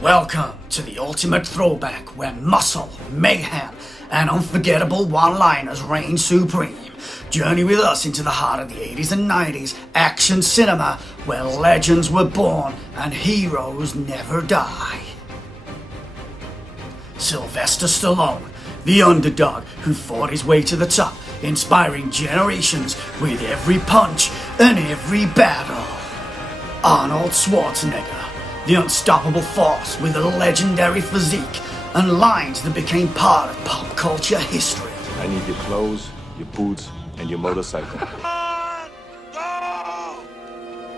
Welcome to the ultimate throwback where muscle, mayhem, and unforgettable one-liners reign supreme. Journey with us into the heart of the 80s and 90s action cinema where legends were born and heroes never die. Sylvester Stallone, the underdog who fought his way to the top, inspiring generations with every punch and every battle. Arnold Schwarzenegger, the unstoppable force with a legendary physique and lines that became part of pop culture history. I need your clothes, your boots, and your motorcycle. Go!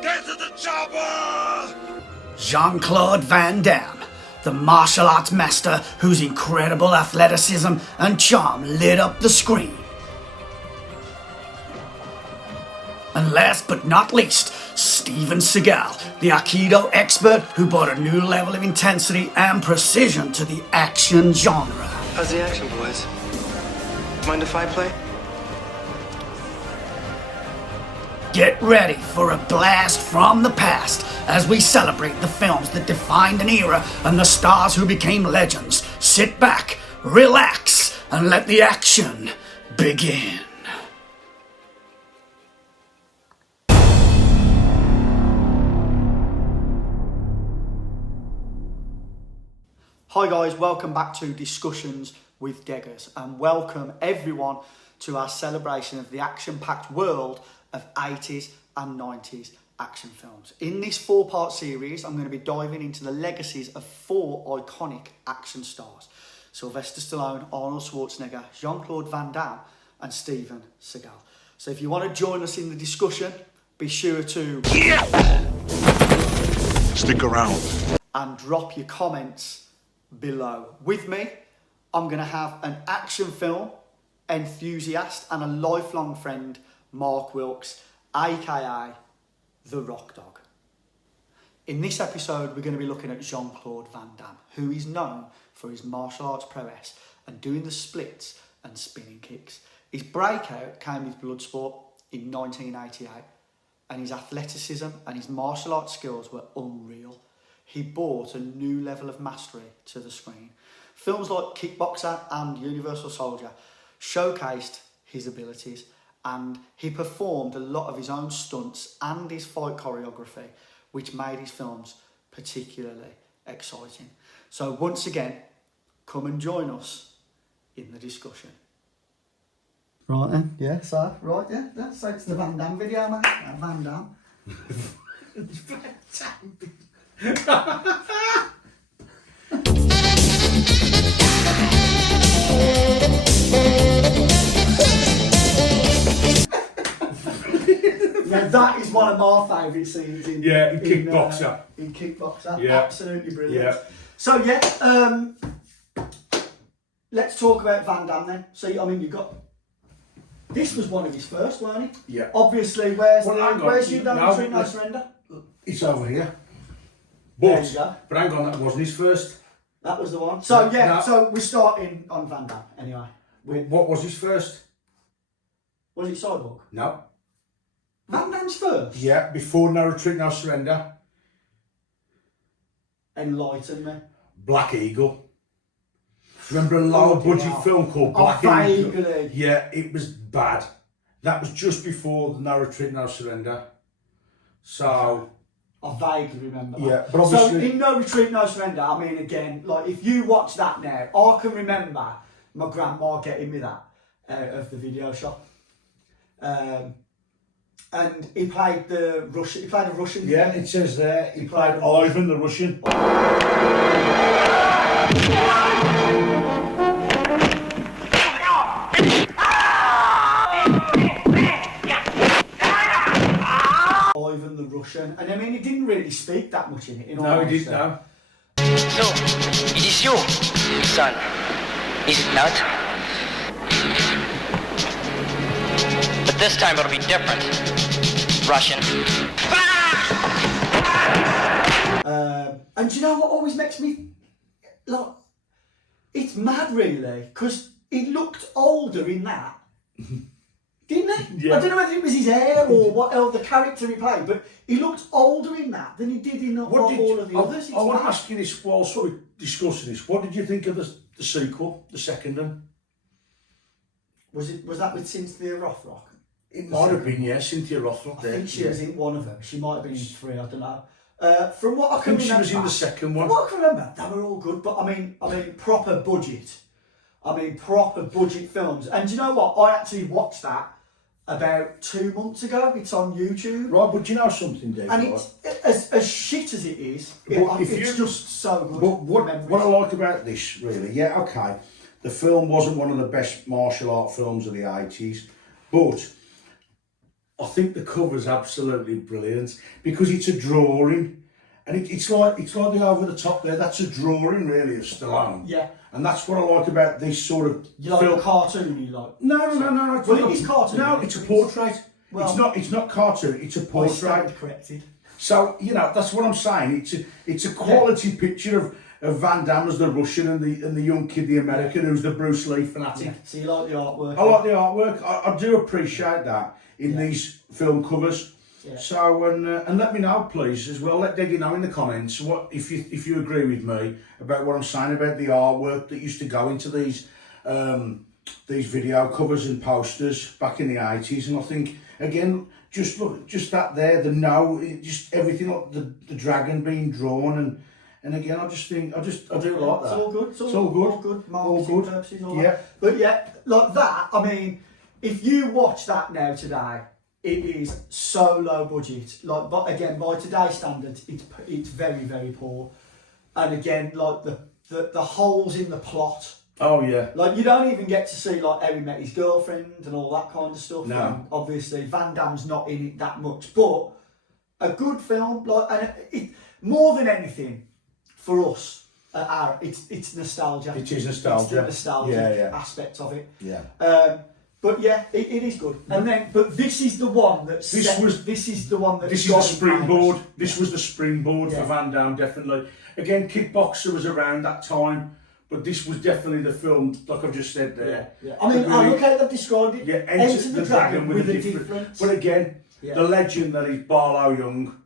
Get to the chopper! Jean Claude Van Damme, the martial arts master whose incredible athleticism and charm lit up the screen. And last but not least, Steven Seagal, the Aikido expert who brought a new level of intensity and precision to the action genre. How's the action, boys? Mind if I play? Get ready for a blast from the past as we celebrate the films that defined an era and the stars who became legends. Sit back, relax, and let the action begin. Hi guys, welcome back to Discussions with Deggers, and welcome everyone to our celebration of the action-packed world of 80s and 90s action films. In this four-part series, I'm going to be diving into the legacies of four iconic action stars: Sylvester Stallone, Arnold Schwarzenegger, Jean Claude Van Damme, and Steven Seagal. So if you want to join us in the discussion, be sure to Stick around. and drop your comments below. With me, I'm going to have an action film enthusiast and a lifelong friend, Mark Wilkes, aka The Rock Dog. In this episode, we're going to be looking at Jean Claude Van Damme, who is known for his martial arts prowess and doing the splits and spinning kicks. His breakout came with Bloodsport in 1988, and his athleticism and his martial arts skills were unreal. He brought a new level of mastery to the screen. Films like Kickboxer and Universal Soldier showcased his abilities, and he performed a lot of his own stunts and his fight choreography, which made his films particularly exciting. So once again, come and join us in the discussion. Right then, yeah, so, right, yeah, so it's the Van Damme video, mate. Van Damme. Yeah, that is one of my favourite scenes in Kickboxer. In Kickboxer, Yeah. Absolutely brilliant. Yeah. So let's talk about Van Damme then. So I mean, you've got this was one of his first, weren't it? Yeah. Obviously, Well, where's you no, done between no surrender? It's over here. There you go. But hang on, that wasn't his first. That was the one. So No. so we're starting on Van Damme anyway. What was his first? Was it Cyborg? No. Van Damme's first? Yeah, before No Retreat, No Surrender. Enlighten me. Black Eagle. Remember a low budget hell. film called Oh, Black Eagle? vaguely. Yeah, it was bad. That was just before the No Retreat, No Surrender. So, I vaguely remember that. Yeah, but obviously- So in No Retreat, No Surrender, I mean, again, like if you watch that now, I can remember my grandma getting me that out of the video shop. And he played the Russian. He played a Russian. yeah, it says there, he played Ivan the Russian. Ivan the Russian, and I mean, he didn't really speak that much in it. In all No, he honesty. didn't, no. So, it is you, son. Is it not? But this time it'll be different. Russian. And do you know what always makes me like? It's mad, really, because he looked older in that Didn't he? Yeah. I don't know whether it was his hair or what, or the character he played, but he looked older in that than he did in all of the others. It's I want to mad. ask you this while sort of discussing this. What did you think of the sequel, the second one? Was that with Cynthia Rothrock? It might have been, yeah, Cynthia Rothrock. I think she was in one of them. She might have been in 3. I don't know. From what I can remember, she was in the second one. From what I can remember, they were all good. But I mean, proper budget. Proper budget films. And do you know what? I actually watched that about 2 months ago. It's on YouTube. Right, but do you know something, Dave? And it's as shit as it is. It's just so good. But what I like about this, really, yeah, okay, the film wasn't one of the best martial art films of the 80s, but I think the cover's absolutely brilliant because it's a drawing, and it's like the over the top there. That's a drawing, really, of Stallone. Yeah. And that's what I like about this sort of You like the cartoon? You like? No. Well, it is cartoon. No, it's a portrait. Well, it's not cartoon. It's a I portrait. stand corrected. So that's what I'm saying. It's a quality picture of Van Damme as the Russian and the young kid, the American, who's the Bruce Lee fanatic. Yeah. So you like the artwork? I like the artwork. I do appreciate that in these film covers. Yeah. So and let me know, please, as well. Let Deggy know in the comments what if you agree with me about what I'm saying about the artwork that used to go into these video covers and posters back in the 80s. And I think again, just that there, just everything like the dragon being drawn and again, I just think I do like that. It's all good. It's all good. All good. good. Purposes, all Yeah. that. But yeah, like that. I mean, if you watch that now today, it is so low budget. Like, but again, by today's standards, it's very, very poor. And again, like the holes in the plot. Oh yeah. Like you don't even get to see like how he met his girlfriend and all that kind of stuff. No. And obviously, Van Damme's not in it that much, but a good film. Like, and it more than anything, for us, it's nostalgia. It is nostalgia. It's the nostalgic Yeah. aspect of it. Yeah. But yeah, it is good. And then, but this is the one that This is the springboard. This was the springboard for Van Damme, definitely. Again, Kickboxer was around that time, but this was definitely the film, like I've just said there. Yeah. I mean, I look how they've described it. Yeah, Enter the Dragon with a difference. But again, the legend that is Barlow Young,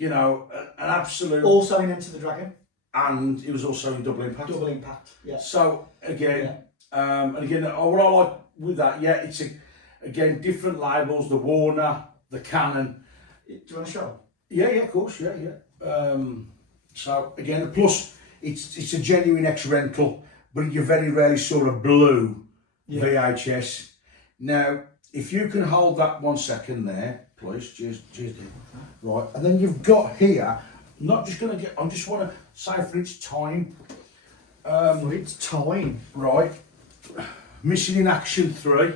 an absolute. Also in Enter the Dragon. And he was also in Double Impact. Double Impact, yeah. So again, and again, what I like with that, it's again different labels: the Warner, the Canon. Do you want to show? Yeah, of course, yeah. So again, plus it's a genuine ex-rental, but you very rarely saw a blue VHS. Now, if you can hold that 1 second there, please, cheers, right, and then you've got here. Not just gonna get. I just want to say for its time. For its time, right. Missing in Action 3,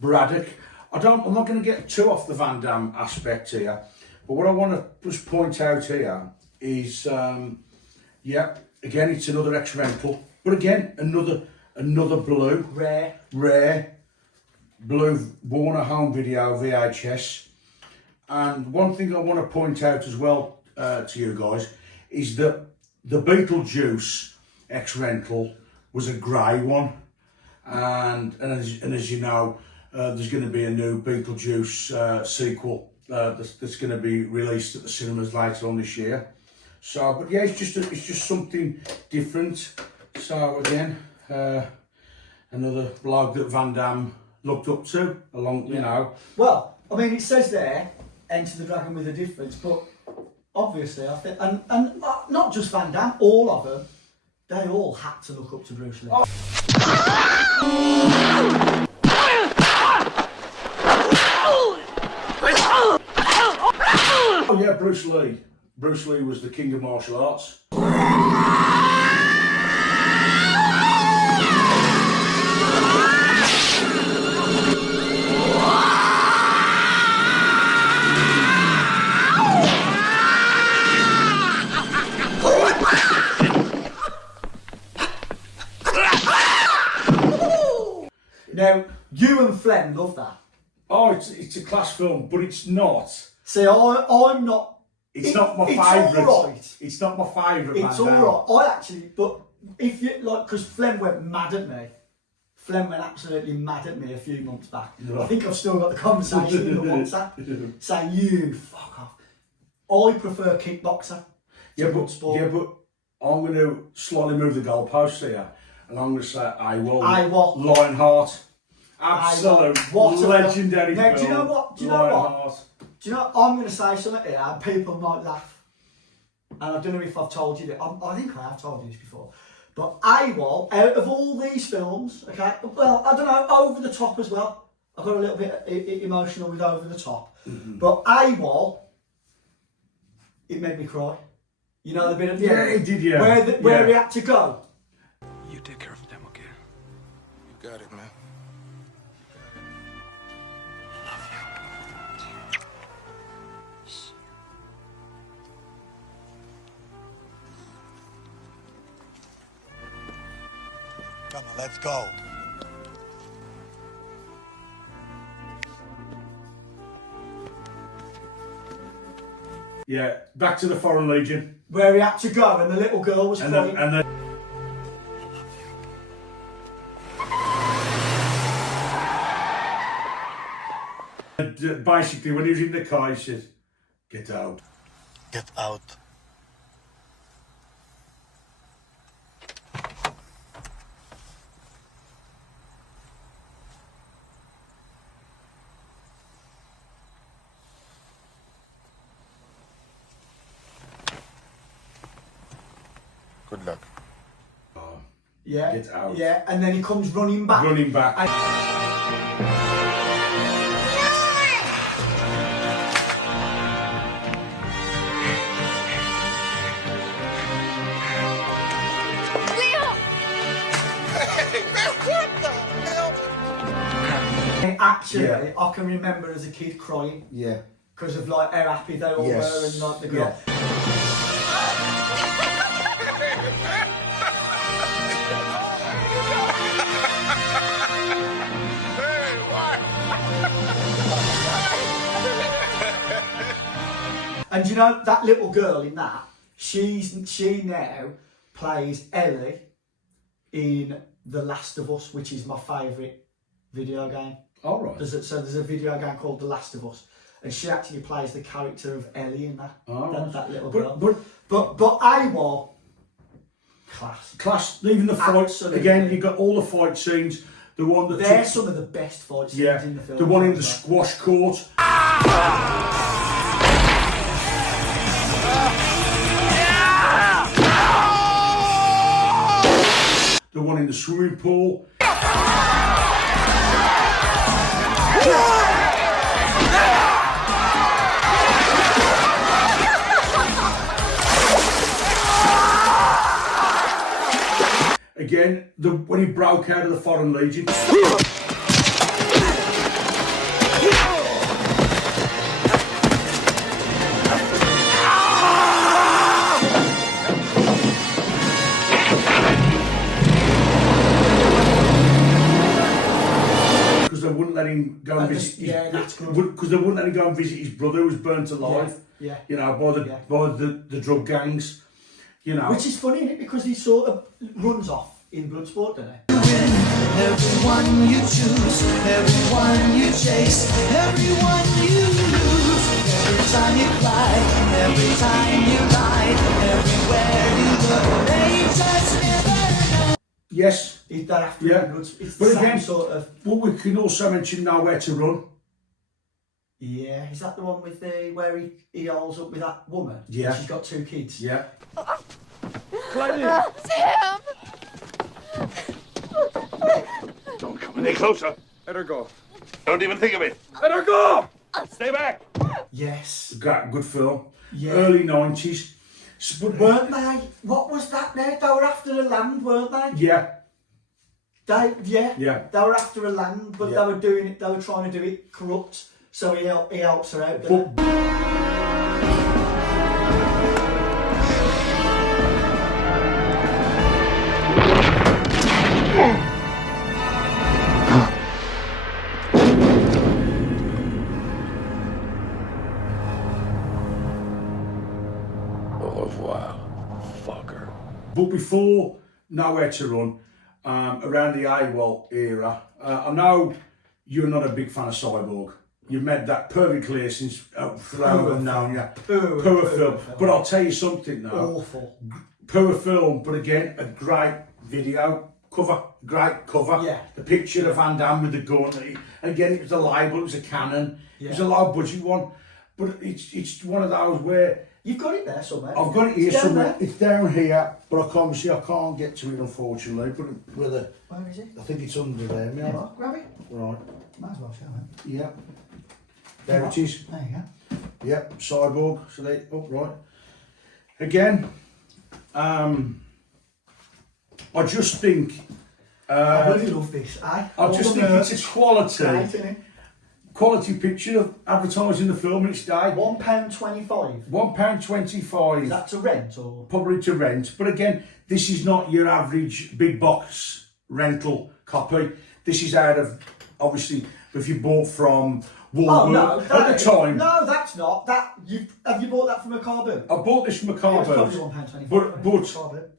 Braddock. I'm not going to get too off the Van Damme aspect here, but what I want to just point out here is, again, it's another ex-rental, but again, another blue, rare blue Warner Home Video VHS. And one thing I want to point out as well to you guys is that the Beetlejuice ex-rental was a grey one. And as you know, there's going to be a new Beetlejuice sequel that's going to be released at the cinemas later on this year. So, but yeah, it's just something different. So again, another blog that Van Damme looked up to, Well, I mean, it says there, Enter the Dragon with a difference, but obviously, I think, and not just Van Damme, all of them, they all had to look up to Bruce Lee. Oh yeah, Bruce Lee. Bruce Lee was the king of martial arts. Now, you and Flem love that. Oh, it's a class film, but it's not. See, I'm not. It's not my favourite. All right. It's not my favourite. It's all right. I actually, but if you like, because Flem went mad at me Flem went absolutely mad at me a few months back. Right. I think I've still got the conversation in the WhatsApp saying, you fuck off. I prefer Kickboxer to Bloodsport. But I'm going to slightly move the goalposts here, and I'm going to say AWOL. AWOL. Lionheart. Absolute What a film. legendary Now, film. do you know what? Do you know what? Do you know, I'm going to say something here, and people might laugh. And I don't know if I've told you that. I think I have told you this before. But AWOL, out of all these films, okay, well, I don't know, Over the Top as well. I got a little bit emotional with Over the Top. But AWOL, it made me cry. You know the bit at the end? Yeah, it did, yeah. Where he had to go. You take care of them, okay? You got it, man. Come on, let's go. Yeah, back to the Foreign Legion. Where he had to go and the little girl was crying. Basically, when he was in the car, he said, "Get out." Get out. Good luck. Yeah, Get out. yeah, and then he comes running back. Running back. Actually, I can remember as a kid crying. Yeah. Because of like how happy they all were and like the girl. And you know that little girl in that, she now plays Ellie in The Last of Us, which is my favourite video game. All right. There's a video game called The Last of Us, and she actually plays the character of Ellie in that. That little girl. But AWOL, class. Even the fights again. You got all the fight scenes. The one that they're some of the best fight scenes in the film. The one in the squash court. The one in the swimming pool. Again, when he broke out of the Foreign Legion. They wouldn't let him go and visit. Because they wouldn't let him go and visit his brother who was burnt alive. Yeah. You know, by the drug gangs. You know. Which is funny, isn't it? Because he sort of runs off in Bloodsport, doesn't he? Everyone you choose, everyone you chase, everyone you lose. Every time you cry, every time you lie, everywhere you look, they just never know. Yes. Is that after Bloodsport? It's but the again, same sort of. Well, we can also mention Nowhere to Run. Yeah, is that the one with where he holds up with that woman? Yeah. She's got 2 kids. Yeah. Sam! Don't come any closer. Let her go. Don't even think of it. Let her go! Stay back. Yes. Good film. Yeah. Early 90s. Weren't they? What was that now? They were after the land, weren't they? Yeah. Yeah. They were after a land, but Yeah. they were doing it. They were trying to do it corrupt. So he helps her out. Au revoir, fucker. But before Nowhere to Run, around the AWOL era. I know you're not a big fan of Cyborg. You've made that perfectly clear since forever I've known you. Poor film. But I'll tell you something now. Awful. Poor film, but again, a great video cover. Great cover. Yeah. The picture of Van Damme with the gun. And again, it was a label, it was a Canon. Yeah. It was a low budget one. But it's one of those where... You've got it there somewhere. I've got it here It's down somewhere. there. It's down here, but I can't get to it, unfortunately. But whether... Where is it? I think it's under there. Yeah, Yeah. grab it. Right. Might as well show it. Yeah. There it is. There you go. Yep, Cyborg. So they right. Again, I just think I really love this, eh? I just think it's a quality Right, innit? quality picture of advertising the film in its day. £1.25. £1.25. Is that to rent or? Probably to rent, but again, this is not your average big box rental copy. This is out of, obviously, if you bought from Walmart at the time. No, that's not. Have you bought that from a car boot? I bought this from a car It's probably boot, £1.25. but Car boot.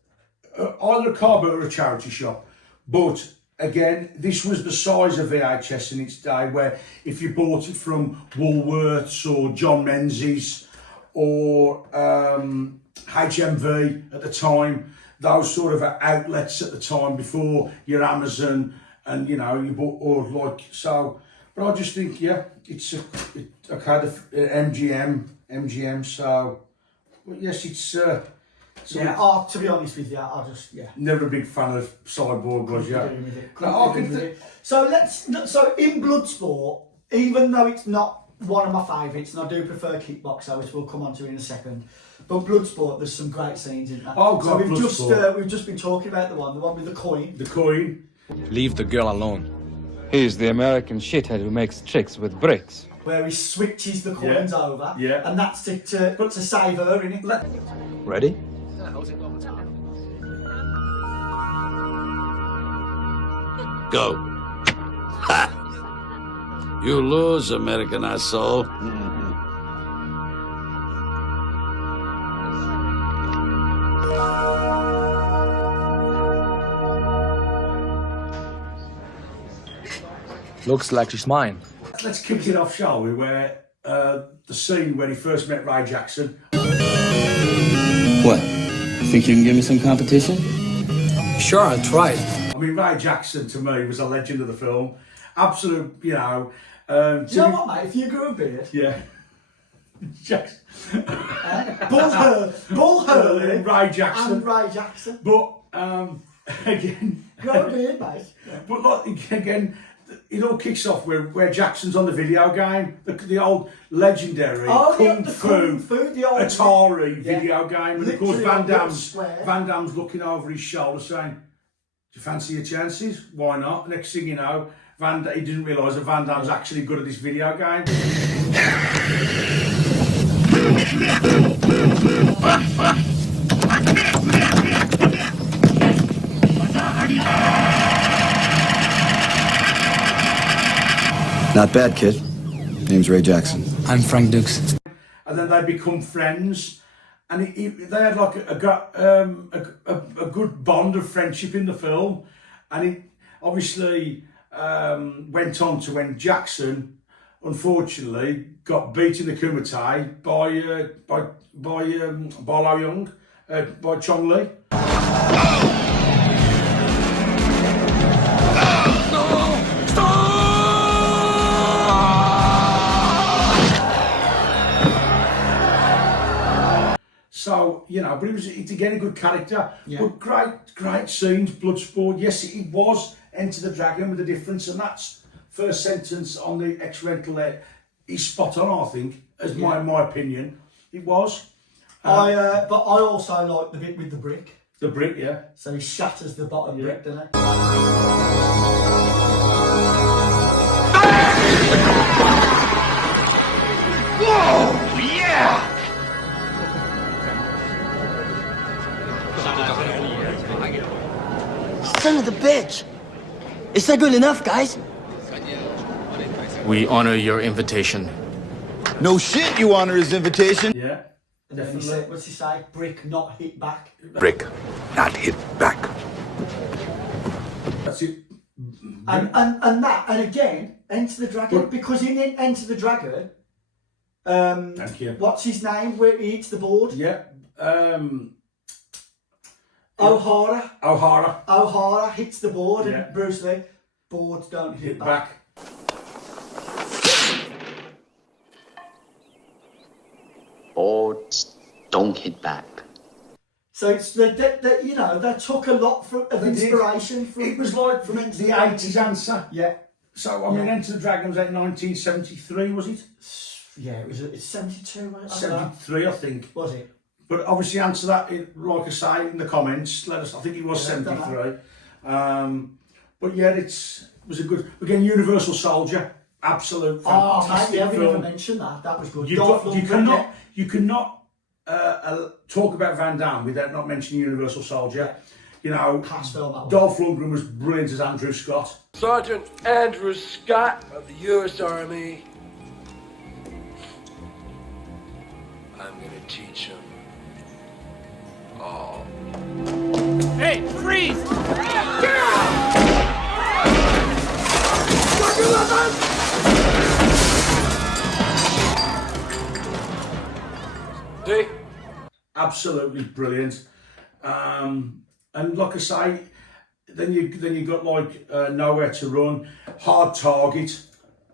either a car boot or a charity shop. But again, this was the size of VHS in its day, where if you bought it from Woolworths or John Menzies or HMV at the time, those sort of outlets at the time before your Amazon and you bought or like so. But I just think it's okay. The MGM. So, but yes, it's. To be honest with you, I just Never a big fan of Cyborg, was you? So in Bloodsport, even though it's not one of my favourites, and I do prefer Kickboxer, which we'll come on to in a second, but Bloodsport, there's some great scenes in that. Oh so God, we've just been talking about the one with the coin. The coin. Leave the girl alone. He's the American shithead who makes tricks with bricks. Where he switches the coins over, Yeah. and that's to save her, innit? Ready? Go. Ha! You lose, American asshole. Looks like she's mine. Let's kick it off, shall we? Where the scene where he first met Ray Jackson. What? Think you can give me some competition? Sure, I'll try. I mean, Ray Jackson to me was a legend of the film. Absolute, Do you know what, mate? If you grew a beard, Yeah. Jackson. Bull Hurley, Ray Jackson. and Ray Jackson. But again, Grow a beard, mate. but like again, it all kicks off where Jackson's on the video game, the old legendary Kung Fu the old Atari video game, and of course Literally Van Damme's looking over his shoulder saying, "Do you fancy your chances? Why not?" Next thing you know, he didn't realise that Van Damme's actually good at this video game. Not bad, kid. Name's Ray Jackson. I'm Frank Dukes. And then they become friends, and they had like a good bond of friendship in the film, and it obviously went on to when Jackson, unfortunately, got beat in the Kumite by Lo Young, by Chong Li. So, but it's again a good character. Yeah. But great scenes, Bloodsport. Yes, it was Enter the Dragon with a difference, and that's first sentence on the ex-rental there is spot on, I think, as my opinion. It was. But I also like the bit with the brick. The brick, yeah. So he shatters the bottom brick, doesn't he? Whoa! Yeah! Son of the bitch! Is that good enough, guys? We honor your invitation. No shit, you honor his invitation. Yeah, And then what's he say? Brick not hit back. Brick, not hit back. That's it. And again, Enter the Dragon, because in Enter the Dragon, thank you. What's his name? Where he hits the board? Yeah. O'Hara hits the board, and Bruce Lee, boards don't hit back. Boards don't hit back. So it's they took a lot of inspiration from. It was like from the 80s answer. Yeah. So I mean, Enter the Dragon was like 1973, was it? Yeah, it's 72. Wasn't it? 73, I think. Was it? But obviously, answer that like I say in the comments. Let us. I think it was 73. But yeah, it was a good. Again, Universal Soldier, absolute fantastic film. film. Never mentioned that. That was good. You cannot talk about Van Damme without not mentioning Universal Soldier. You know, Dolph Lundgren was brilliant as Andrew Scott. Sergeant Andrew Scott of the U.S. Army. I'm gonna teach him all. Hey, freeze! See? Absolutely brilliant. And like I say, then you got like Nowhere to Run, Hard Target.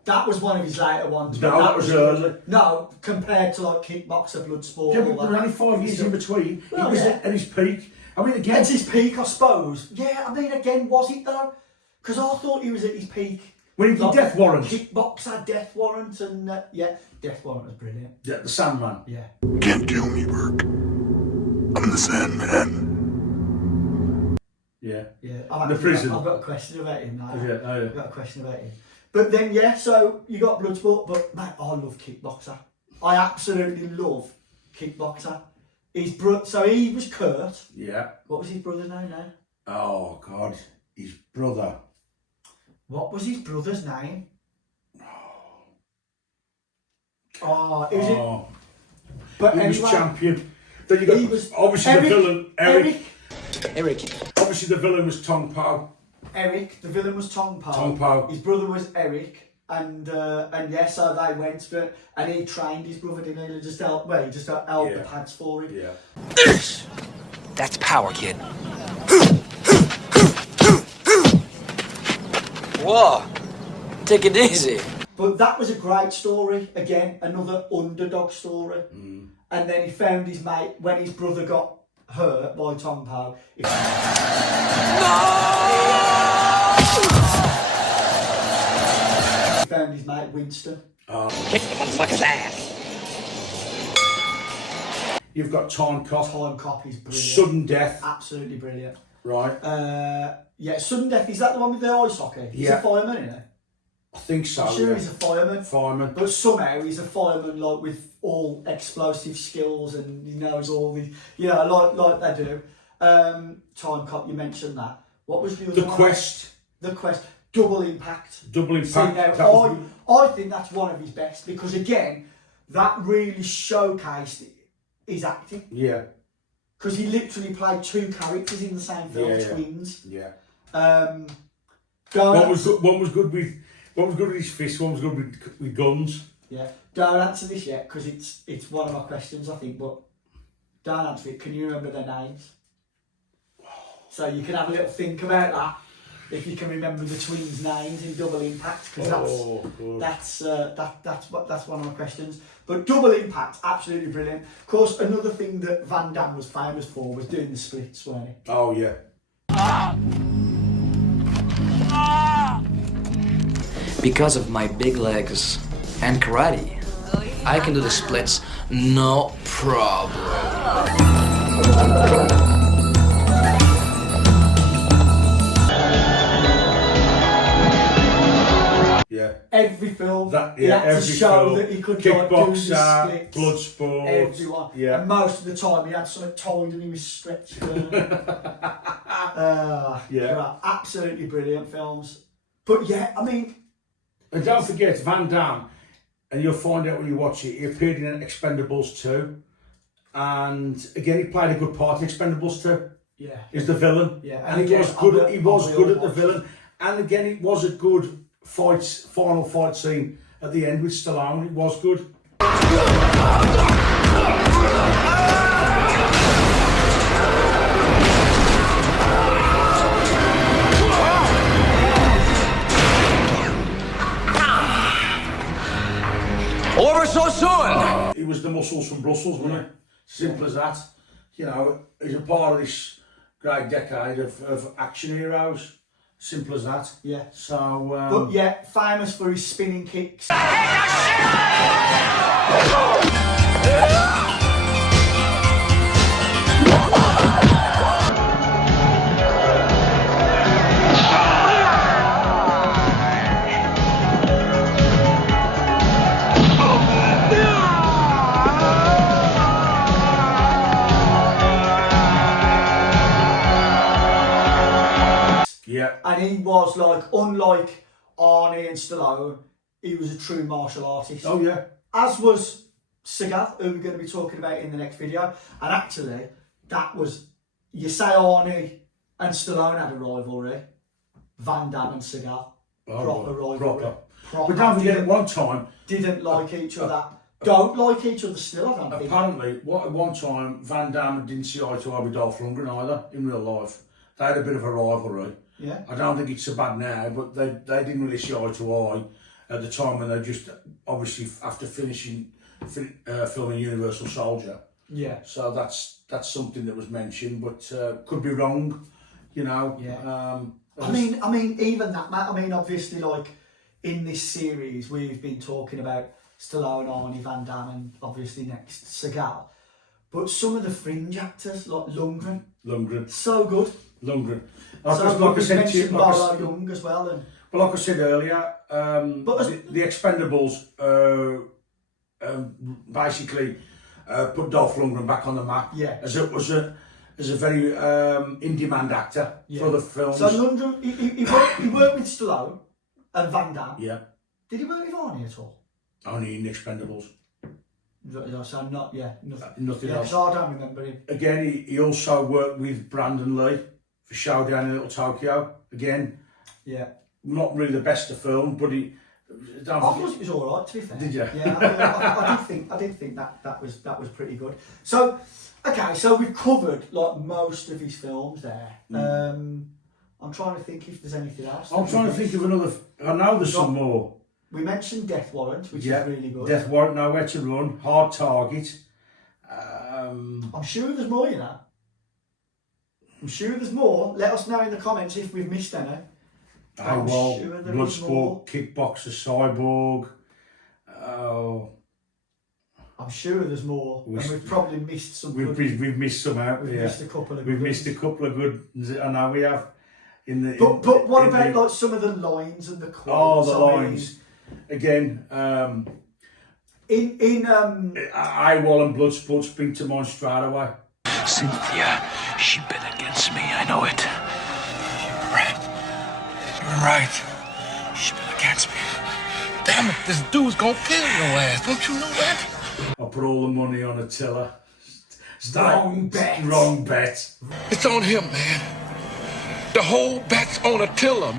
That was one of his later ones. No, that was early. No, compared to like Kickboxer, Bloodsport. Yeah, but there were only 5 years in between. Well, he was at his peak. I mean, again, at his peak, I suppose. Yeah, I mean, again, was it though? Because I thought he was at his peak when he did Death Warrant. Kickboxer, Death Warrant, and Death Warrant was brilliant. Yeah, the Sandman. Yeah. Can't kill me, Burke. I'm the Sandman. Yeah. Yeah. The prison. I've got a question about him now. Yeah. I've got a question about him. But then, so you got Bloodsport, but man, I love Kickboxer. I absolutely love Kickboxer. So he was Kurt. Yeah. What was his brother's name now? Oh, God. His brother. What was his brother's name? It he was champion. Then you got obviously Eric, the villain, Eric. Eric. Obviously the villain was Tong Po. Eric, the villain was Tong Po. Tong Po. His brother was Eric, and so they went, and he trained his brother, didn't he? He just held the pads for him. Yeah. That's power, kid. Whoa, take it easy. But that was a great story. Again, another underdog story. And then he found his mate when his brother got hurt by Tong Po. He found his mate Winston. Kick the motherfucker's ass. You've got Timecop. Timecop is brilliant. Sudden Death. Absolutely brilliant. Right. Sudden Death. Is that the one with the ice hockey? He's a fireman, isn't he? I think so. I'm sure he's a fireman. But somehow he's a fireman, like with all explosive skills, and he knows all the, like they do. Timecop, you mentioned that. What was the other one? The Quest. Double Impact. See, now, I think that's one of his best, because again, that really showcased his acting. Yeah. Because he literally played two characters in the same film, twins. Yeah. One was good with his fists, one was good with guns. Yeah. Don't answer this yet, because it's one of my questions, I think, but don't answer it. Can you remember their names? So you can have a little think about that, if you can remember the twins' names in Double Impact, because that's one of my questions. But Double Impact, absolutely brilliant. Of course, another thing that Van Damme was famous for was doing the splits, weren't he? Oh yeah. Because of my big legs and karate, I can do the splits no problem. Yeah. Every film, he had to show that he could do the Kickboxer, splits. Bloodsport. Everyone. Yeah. And most of the time he had something tied and he was stretched. Absolutely brilliant films. But yeah, I mean... And don't forget, Van Damme, and you'll find out when you watch it, he appeared in Expendables 2. And again, he played a good part in Expendables 2. Yeah. is the villain. Yeah, and he was good. He was good at the villain, and again, it was a good final fight scene at the end with Stallone. It was good. Over so soon! He was the muscles from Brussels, wasn't he? Simple as that. You know, he's a part of this great decade of action heroes. Simple as that. Yeah. So, but yeah, famous for his spinning kicks. yeah. And he was like, unlike Arnie and Stallone, he was a true martial artist. Oh yeah. As was Seagal, who we're going to be talking about in the next video. And actually, that was, you say Arnie and Stallone had a rivalry. Van Damme and Seagal, proper rivalry. Proper. But don't forget, at one time, didn't like each other. Don't like each other still, I don't think. Apparently, at one time, Van Damme didn't see eye to eye with Dolph Lundgren either, in real life. They had a bit of a rivalry. Yeah. I don't think it's so bad now, but they didn't really see eye to eye at the time when they just, obviously, after finishing filming Universal Soldier. Yeah. So that's something that was mentioned, but could be wrong, you know. Yeah. I mean, even that, Matt. I mean, obviously, like in this series, we've been talking about Stallone, Arnie, Van Damme, and obviously next Seagal. But some of the fringe actors, like Lundgren, so good. Lundgren. So like I said to you, Barlow Young as well. And well, like I said earlier, the Expendables basically put Dolph Lundgren back on the map. Yeah. As a very in-demand actor for the films. So Lundgren, he worked with Stallone and Van Damme. Yeah. Did he work with Arnie at all? Only in the Expendables. So not, nothing else. So I don't remember him. Again, he also worked with Brandon Lee for Showdown in Little Tokyo. Again, yeah, not really the best of film, but he. I thought it was all right, to be fair. Did you? Yeah, I did think that was pretty good. So, okay, so we've covered like most of his films there. I'm trying to think if there's anything else. I'm trying to think of another. I know there's some more. We mentioned Death Warrant, which is really good. Death Warrant, Nowhere to Run, Hard Target. I'm sure there's more, you know. I'm sure there's more. Let us know in the comments if we've missed any. AWOL, Bloodsport, Kickboxer, Cyborg. I'm sure there's more, and we've probably missed some. We've missed some out. We've missed a couple of. We've missed a couple of good. I know we have. But what about like some of the lines and the quotes? Oh, the lines. Again, in AWOL and Bloodsport spring to mind straight away. Cynthia, she bet against me, I know it. You're right. She bet against me. Damn it, this dude's gonna kill your ass. Don't you know that? I put all the money on a tiller. Wrong bet. Wrong bet. It's on him, man. The whole bet's on a tiller.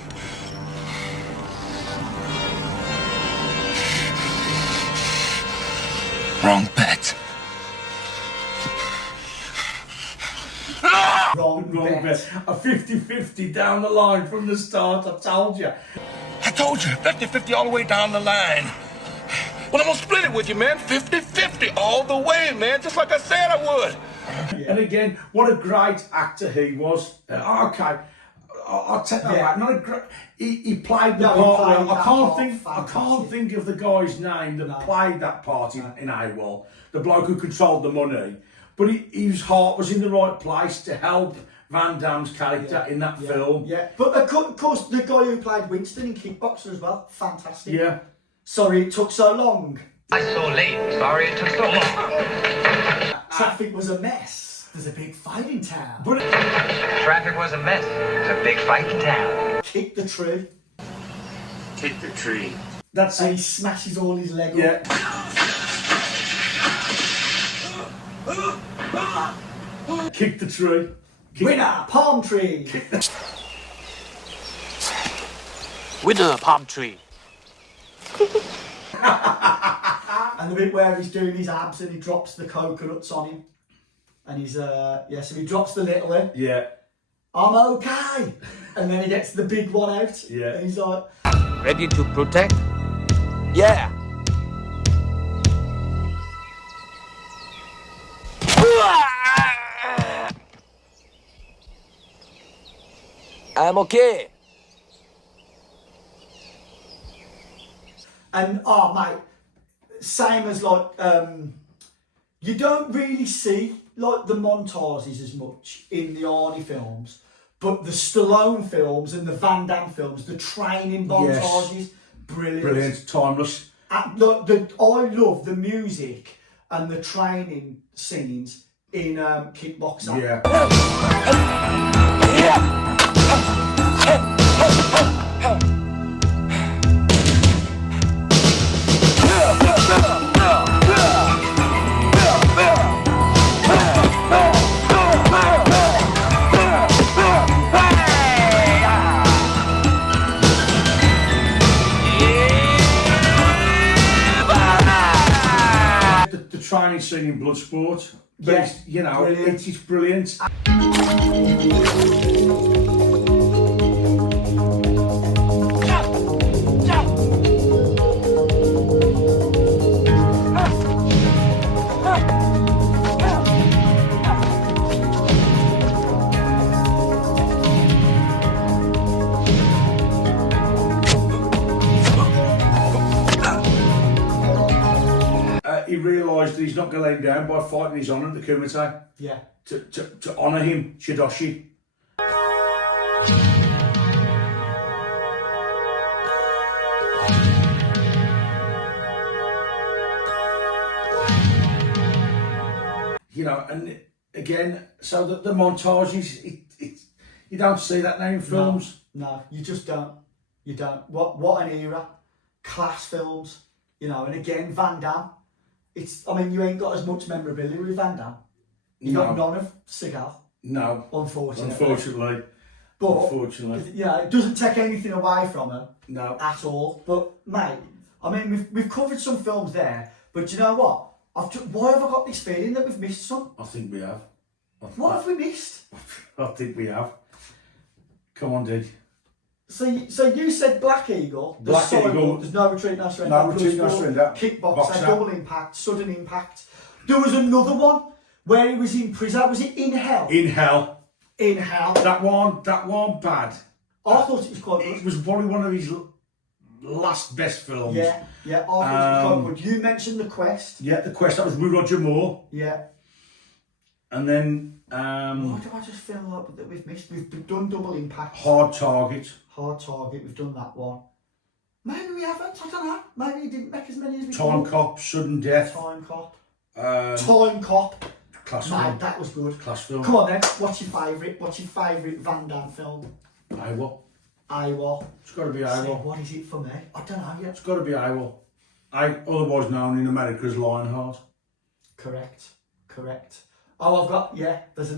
Wrong bet. Wrong bet. A 50-50 down the line from the start, I told you. I told you, 50-50 all the way down the line. Well, I'm gonna split it with you, man. 50-50 all the way, man. Just like I said I would. Yeah. And again, what a great actor he was. Okay, I'll take that back. Not a great. He played the part. I can't think of the guy's name that played that part in AWOL. The bloke who controlled the money, but his heart was in the right place to help Van Damme's character in that film. Yeah, but of course the guy who played Winston in Kickboxer as well, fantastic. Yeah. Sorry it took so long. I'm so late. Sorry it took so long. Traffic was a mess. There's a big fight in town. But Traffic was a mess. There's a big fight in town. Kick the tree. Kick the tree. That's and it. he smashes all his leg Yeah. up. Kick the tree. Winner, palm tree. Winner, palm tree. And the bit where he's doing his abs and he drops the coconuts on him. And he's, so he drops the little one. Yeah. I'm okay. And then he gets the big one out. Yeah. And he's like... Ready to protect? Yeah. I'm okay. And, oh, mate, same as, like, you don't really see, like, the montages as much in the Arnie films, but the Stallone films and the Van Damme films, the training montages, brilliant. Brilliant, timeless. I love the music and the training scenes in Kickboxer. Yeah. The training scene in Bloodsport, but Yeah, it's, you know, brilliant. it's brilliant. He realised that he's not going to let him down by fighting his honour at the Kumite. Yeah. To honour him, Shidoshi. You know, and again, so the montages, you don't see that now in films. No, you just don't. You don't. What an era. Class films, you know, and again, Van Damme. I mean, you ain't got as much memorability with Van Damme. You got none of Seagal. No. Unfortunately. Unfortunately. Yeah, it doesn't take anything away from him. No. At all. But, mate, I mean, we've covered some films there, but you know what? Why have I got this feeling that we've missed some? I think we have. What have we missed? I think we have. Come on, Dig. So you said Black Eagle, Black Eagle. There's No Retreat, No Surrender, No Retreat, No Surrender, Kickboxer, Boxer. Double Impact, Sudden Impact. There was another one where he was in prison. Was it In Hell? In Hell. In Hell. That one bad. I thought it was quite good. It was probably one of his last best films. Yeah, I thought it was quite good. You mentioned The Quest. Yeah, The Quest. That was with Roger Moore. Yeah. And then... Why do I just feel like that we've missed? We've done Double Impact. Hard Target. Hard Target, we've done that one. Maybe we haven't, I don't know. Maybe he didn't make as many as we Time thought. Cop, Sudden Death. Time Cop. Time Cop. Class Mate, film. that was good. Class film. Come on then, what's your favourite Van Damme film? AWOL. AWOL. It's got to be So AWOL. what is it for me? I don't know yet. It's got to be AWOL. Otherwise known in America as Lionheart. Correct. Oh, I've got, there's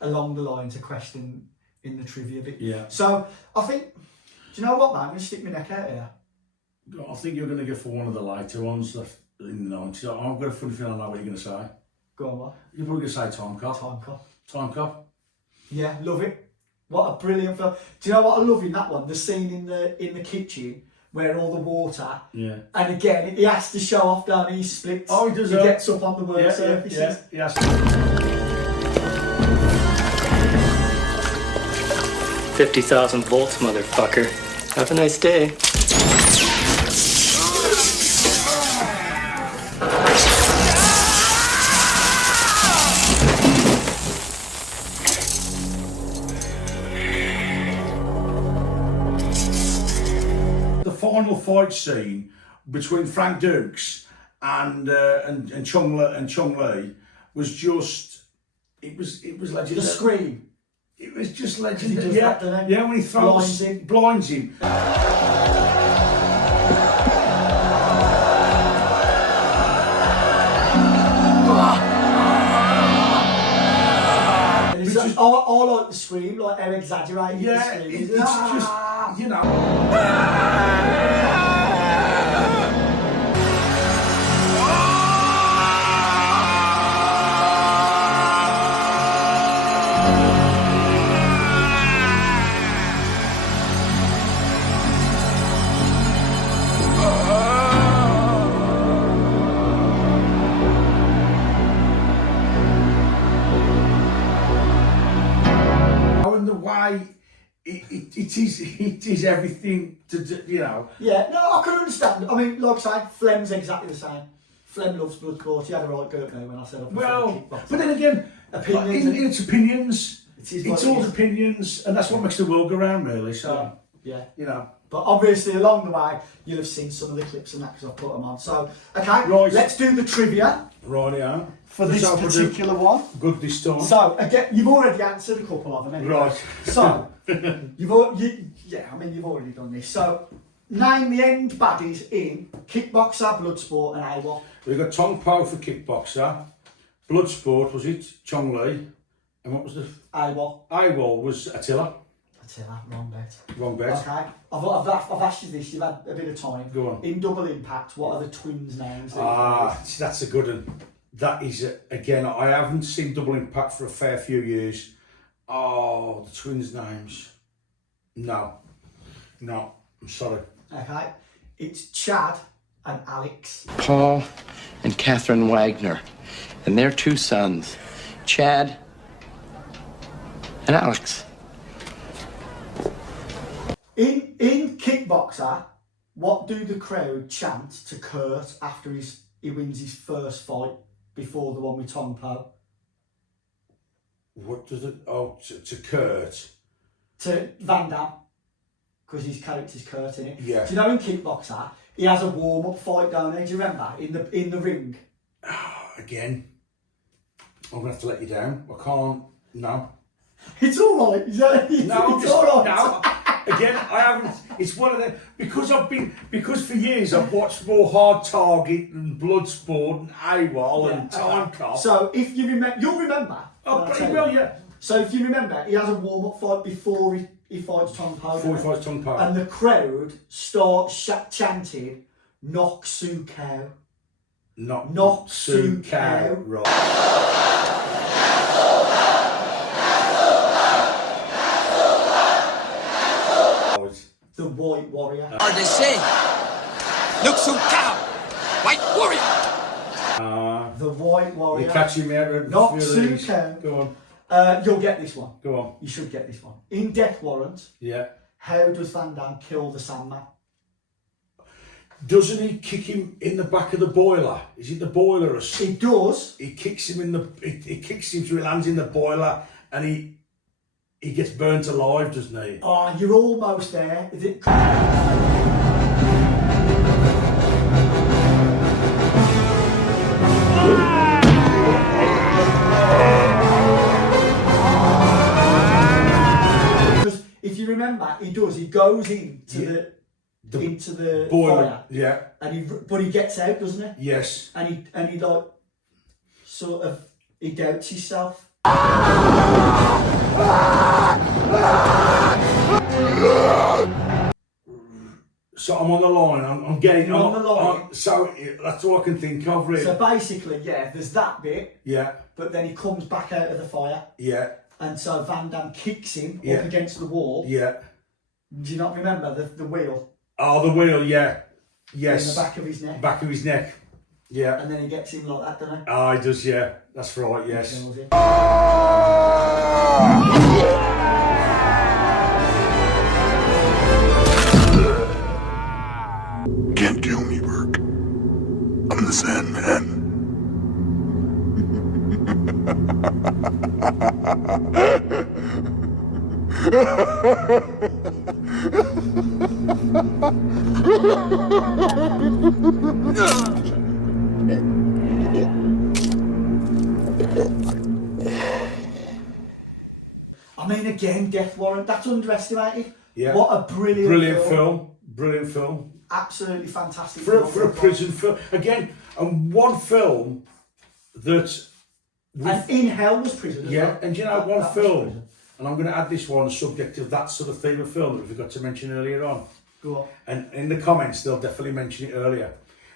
along the lines a question in the trivia bit. Yeah. So, I think, do you know what, man? I'm going to stick my neck out here. I think you're going to go for one of the later ones that in the 90s. I've got a funny feeling I know what you're going to say. Go on, what? You're probably going to say Time Cop. Time Cop. Time Cop. Yeah, love it. What a brilliant film. Do you know what I love in that one? The scene in the kitchen where all the water. Yeah. And again, he has to show off down his splits. Oh, he does. He gets up on the work surfaces. Yeah. 50,000 volts, motherfucker. Have a nice day. The final fight scene between Frank Dukes and Chung Lee was just it was legendary. The scream. It was just He legendary. does that, doesn't he? Yeah, when he throws blinds him. just... I like the scream, like how exaggerated the Yeah, scream is. it's just, you know... And the way it is everything to do, you know. Yeah, no, I can understand. I mean, like I say, Flem's exactly the same. Flem loves Bloodsport. He had a right go at me when I said I prefer Kickboxer. But then again, Opinions, it's opinions. It's all opinions, and that's what makes the world go round, really. So, yeah, you know. But obviously, along the way, you'll have seen some of the clips and that because I've put them on. So, okay, right. Let's do the trivia. Right, yeah. For this particular one. Good this time. So, again, you've already answered a couple of them anyway. Right. So, you've already done this. So, name the end baddies in Kickboxer, Bloodsport and AWOL. We've got Tong Po for Kickboxer, Bloodsport, was it? Chong Li, and what was the... AWOL. AWOL was Attila. Attila, wrong bet. Wrong bet. Okay, I've asked you this, you've had a bit of time. Go on. In Double Impact, what are the twins' names? That's a good one. That is, again, I haven't seen Double Impact for a fair few years. Oh, the twins' names. No, I'm sorry. Okay, it's Chad and Alex. Paul and Catherine Wagner, and their two sons, Chad and Alex. In Kickboxer, what do the crowd chant to Kurt after he wins his first fight before the one with Tong Po? What does it... Oh, to Kurt? To Van Damme, because his character's Kurt in it. Yeah. Do you know in Kickboxer, he has a warm-up fight, don't he? Do you remember? In the ring. Again, I'm going to have to let you down. I can't... No. It's all right. It's all right. No. Again, I haven't. It's one of them because for years I've watched more Hard Target and Bloodsport and AWOL and Timecop. So if you remember, you'll remember. Oh, pretty well, yeah. So if you remember, he has a warm-up fight before he fights Tong Po. Before he fights Tong Po. And the crowd starts chanting, "Knock Sue Cow." Knock Sue Cow. Right. The White Warrior. Or they say, look so cow, White Warrior. The White Warrior. You're catching me out. Knock Sue Cow. Go on. You'll get this one. Go on. You should get this one. In Death Warrant. Yeah. How does Van Damme kill the Sandman? Doesn't he kick him in the back of the boiler? Is it the boiler or something? He does. He kicks him in the. He kicks him so he lands in the boiler, and he gets burnt alive, doesn't he? Oh, you're almost there. Is it? Because if you remember, he does. He goes into the boiler, fire. yeah. But he gets out, doesn't he? Yes. And he like sort of he doubts himself. So I'm on the line. I'm getting You're on the line. So that's all I can think of, really. So basically, yeah, there's that bit. Yeah. But then he comes back out of the fire. Yeah. And so Van Damme kicks him Yeah. up against the wall. Yeah. Do you not remember the wheel? Oh, the wheel. Yeah. Yes. In the back of his neck. Back of his neck. Yeah. And then he gets him like that, doesn't he? Ah, he does. Yeah. That's right. Yes. Can't kill me, Burke. I'm the Sandman. I mean, again, Death Warrant, that's underestimated. Yeah. What a brilliant film. Brilliant film. Absolutely fantastic For film. a prison film. Again, and one film that And In Hell was prison as yeah, well. and you know, one film, and I'm going to add this one subject of that sort of theme of film that we forgot to mention earlier on. Go on. And in the comments, they'll definitely mention it earlier.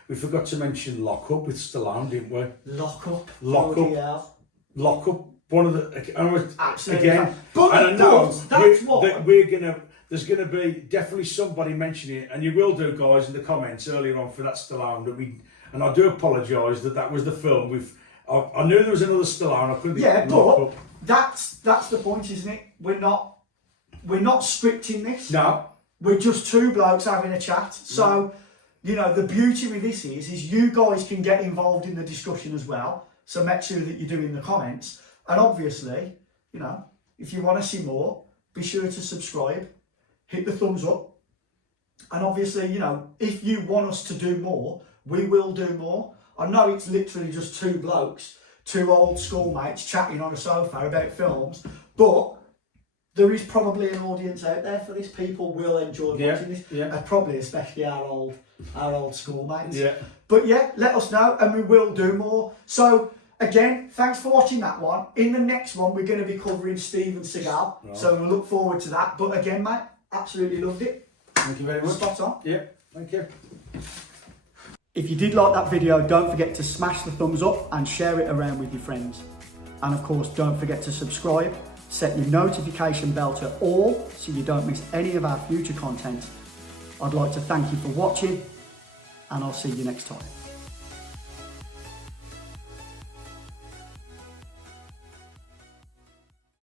We forgot to mention Lock Up with Stallone, didn't we? Lock Up. Lock Up. Yeah. Lock Up. One of the Absolutely. Again, But and I know that's what we're gonna. There's gonna be definitely somebody mentioning it, and you will do, guys, in the comments earlier on for that Stallone that we. And I do apologise that was the film with. I knew there was another Stallone. I couldn't. Yeah, Lock but Up. that's the point, isn't it? We're not scripting this. No. We're just two blokes having a chat. So, you know, the beauty with this is you guys can get involved in the discussion as well. So make sure that you do in the comments. And obviously, you know, if you want to see more, be sure to subscribe, hit the thumbs up. And obviously, you know, if you want us to do more, we will do more. I know it's literally just two blokes, two old schoolmates chatting on a sofa about films, but there is probably an audience out there for this. People will enjoy watching this, and probably especially our old schoolmates. Yeah. But yeah, let us know, and we will do more. So again, thanks for watching that one. In the next one, we're going to be covering Steven Seagal, so we look forward to that. But again, mate, absolutely loved it. Thank you very much. Spot on. Yeah, thank you. If you did like that video, don't forget to smash the thumbs up and share it around with your friends. And of course, don't forget to subscribe, set your notification bell to all so you don't miss any of our future content. I'd like to thank you for watching, and I'll see you next time.